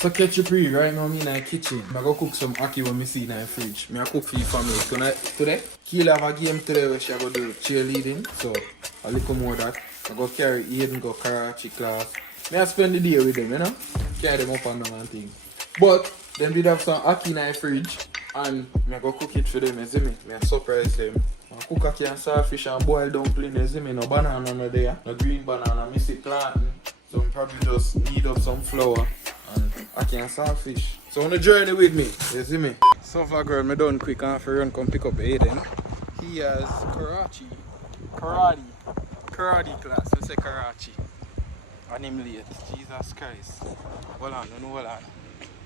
So catch your pre right now. I'm in the kitchen. I'm gonna cook some ackee when I see in the fridge. I cook for your family today. Kayla have a game today where she gonna do cheerleading. So a little more of that. I go carry Aiden go Karachi class. I spend the day with them, you know. Carry them up and down and things. But then we have some ackee in the fridge and I go cook it for them. You see me? I surprise them. I cook ackee and saltfish and boiled dumpling. You see me? No banana no there. No green banana. I miss it planting. So I probably just knead up some flour and ackee and saltfish. So on the journey with me, you see me? So far girl, I done quick and I run come pick up Aiden. He has karate class, we say Karachi. And him late, Jesus Christ. Hold on.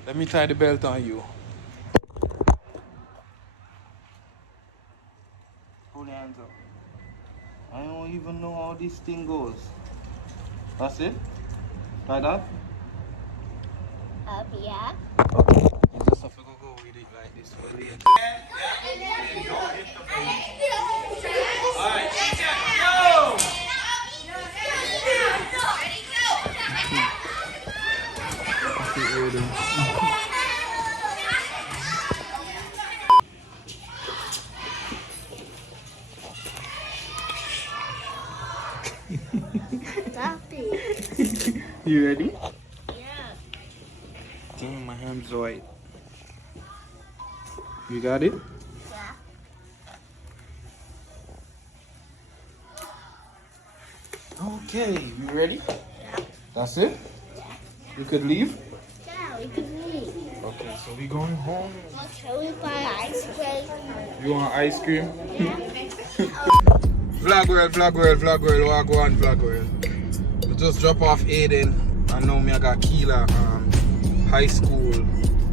Let me tie the belt on you. Hold your hands up. I don't even know how this thing goes. That's it? Like that? Yeah. Okay. You just have to go with it like this for later. Alright, go! You ready? Yeah. Damn, my hand's white. You got it? Yeah. Okay, you ready? Yeah. That's it? Yeah. You could leave? Yeah, we can leave. Okay, so we going home. Shall we buy ice cream? You want ice cream? Yeah. Vlog world, walk on vlog world. We just drop off Aiden and now I got Keela high school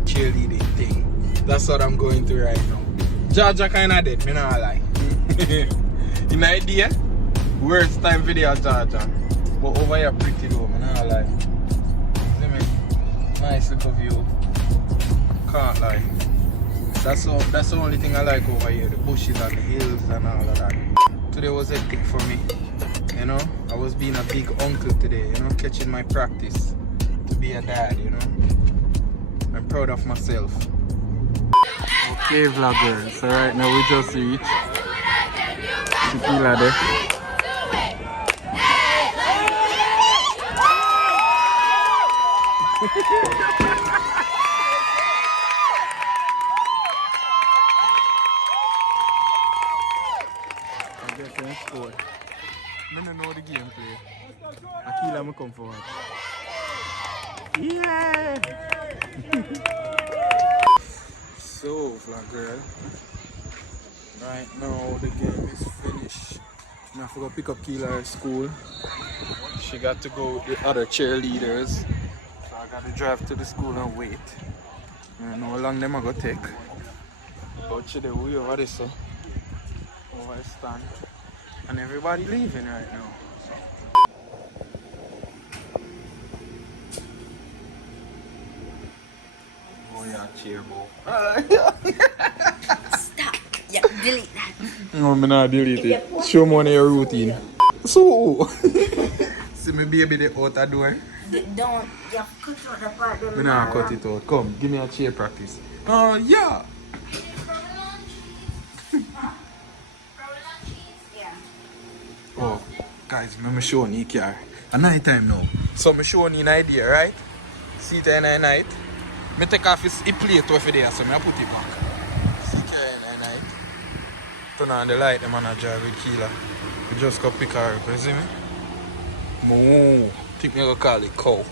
cheerleading thing. That's what I'm going through right now. Georgia kinda dead, me not lie. In idea, worst time video Georgia. But over here pretty though, me not lie. See me? Nice little view. Can't lie. That's the only thing I like over here, the bushes and the hills and all of that. Today was hectic for me, you know. I was being a big uncle today, you know, catching my practice to be a dad, you know. I'm proud of myself. Okay, vloggers, so right now we just reached Tequila there. I don't know the gameplay. Akila, I'm come forward. Yeah! So, vlog girl. Right now the game is finished. I have to go pick up Keela at school. She got to go with the other cheerleaders. So I got to drive to the school and wait. I don't know how long them I go take. But she the way over there, so over the stand. And everybody leaving right now. Oh yeah, cheer bro. Stop. Yeah, delete that. No, I'm not delete it. Show me on your routine. So, see me baby the out the door. Don't, you cut out the part. I'm not cut it out. Come, give me a cheer practice. Oh yeah. Oh, guys, I'm showing you car. A night time now. So I'm showing you an idea, right? See it in the night. I take off his plate over there, so I put it back. See it in the night. Turn on the light, I'm gonna drive with Keela. We just go pick her up, you see me? Moo. Think me gonna call it cow.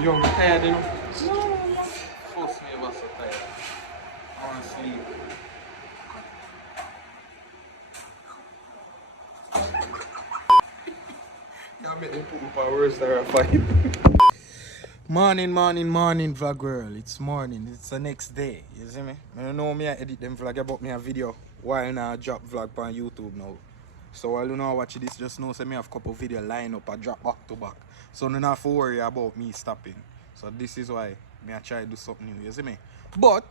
You don't get tired, you know? No. Force me about so tired. I want to sleep. You make me put up a worse than a fight. Morning, vlog world. It's morning. It's the next day. You see me? I don't know me I edit them vlog about me a video while now I drop vlog on YouTube now. So while you know watch this, just know say me have a couple video line up and drop back to back. So you don't have to worry about me stopping. So this is why me I try to do something new, you see me? But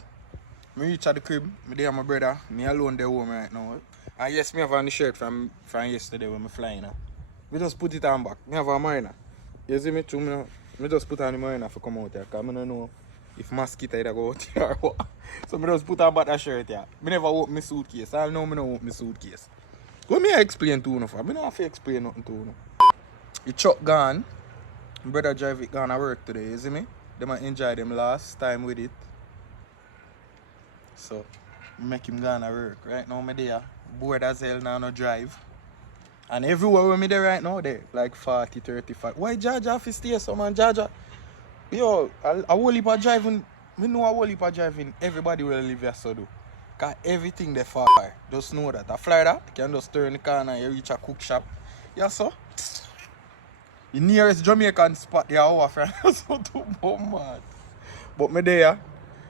Me reach at the crib, me there my brother, me alone there home right now. And yes, me have on the shirt from yesterday when me flying. Me just put it on back. Me have a mariner. You see me too, me just put on the mariner for come out here, because I don't know if mosquito either go out here or what. So me just put on back that shirt here. Me never open my suitcase. I know me don't open my suitcase. What me I explain to you for? I don't have to explain nothing to you. The truck gone. My brother drive it gone to work today, you see me? They might enjoy them last time with it. So, make him go to work. Right now, I'm there. Bored as hell now, no drive. And everywhere where me there right now, there, like 40, 35. Why Jaja have to stay so, man? Jaja, yo, a whole heap of driving, me know a whole heap of driving, everybody will live here, so do. Because everything they far. Just know that. A flyer that can just turn the corner and you reach a cook shop. Yeah, so? The nearest Jamaican spot, they are our friend. So too mad. But me there.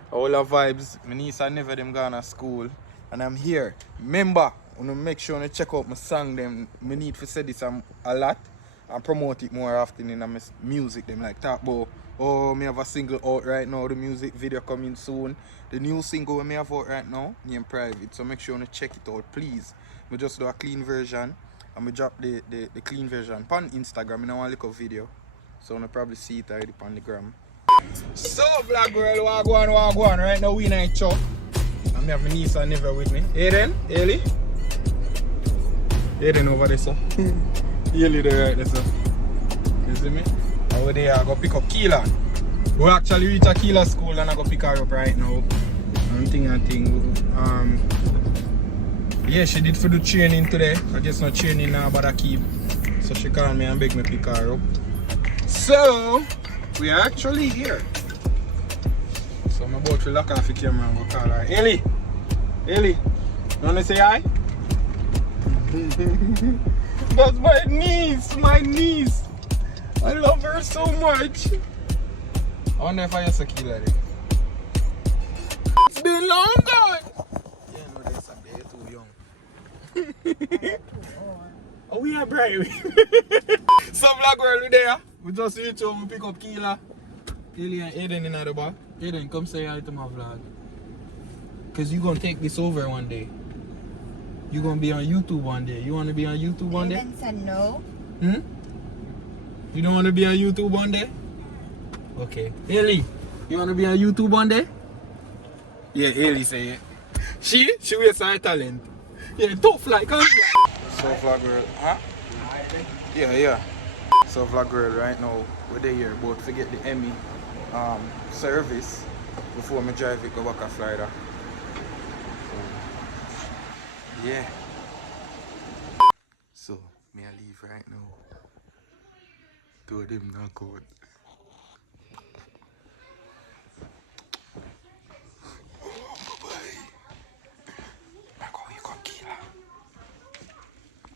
All the vibes, my niece and never them gone to school and I'm here. Remember, I want to make sure to check out my song them. I need to say this a lot and promote it more often in my music them, like talk about, oh, me have a single out right now, the music video coming soon. The new single me have out right now, named Private, so make sure to check it out, please. I just do a clean version and I drop the clean version on Instagram in one little video. So I'll probably see it already on the gram. So black girl, wagwan. Right now we night chop. And me have my niece and never with me. Aiden, Ailey. Aiden over there, sir. Ailey there right there, sir. You see me? Over there I go pick up Keelan. We actually reach a Keelan school and I go pick her up right now. And thing. Yeah, she did for the training today. I guess not training now, but I keep. So she called me and beg me pick her up. So we are actually here. So I'm about to lock off the camera and go call her. Ellie! You wanna say hi? That's my niece! I love her so much. I wonder if I used to kill her. It's been long gone! Yeah, no, they're too young. Oh, we are bright. Some black girl there. We just reach home and pick up Keela. Kelly and Aiden in the back. Aiden, come say hi to my vlog. Because you're going to take this over one day. You're going to be on YouTube one day. You want to be on YouTube one day? Aiden said no. You don't want to be on YouTube one day? Okay. Haley, you want to be on YouTube one day? Yeah, Haley say it. She wastes her talent. Yeah, tough like her. So vlog girl, huh? Yeah. So vlog girl, right now we're there about to get the Emmy service before me drive it go back to Florida. So, yeah. So me I leave right now. Two of them not good.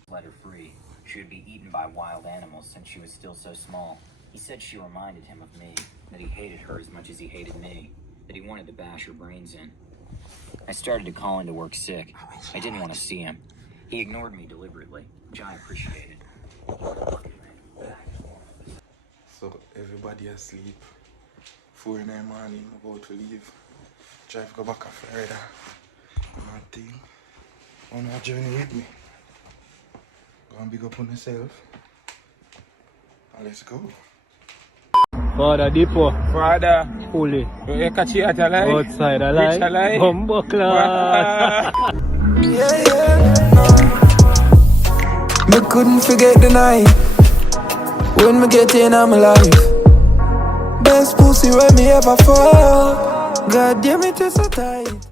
Let her free. She would be eaten by wild animals since she was still so small. He said she reminded him of me, that he hated her as much as he hated me, that he wanted to bash her brains in. I started to call in to work sick. I didn't want to see him. He ignored me deliberately, which I appreciated. So everybody asleep. 4 in the morning, about to leave. Drive go back to Florida. My thing. On a journey with me. Go and big up on yourself. And let's go. Father Depot. Father. Fully. You catch it at alive? Outside alive. Rich alive? Bumbo class. Yeah. Me couldn't forget the night when me get in on my life. Best pussy when me ever fall. God damn it, it's so tight.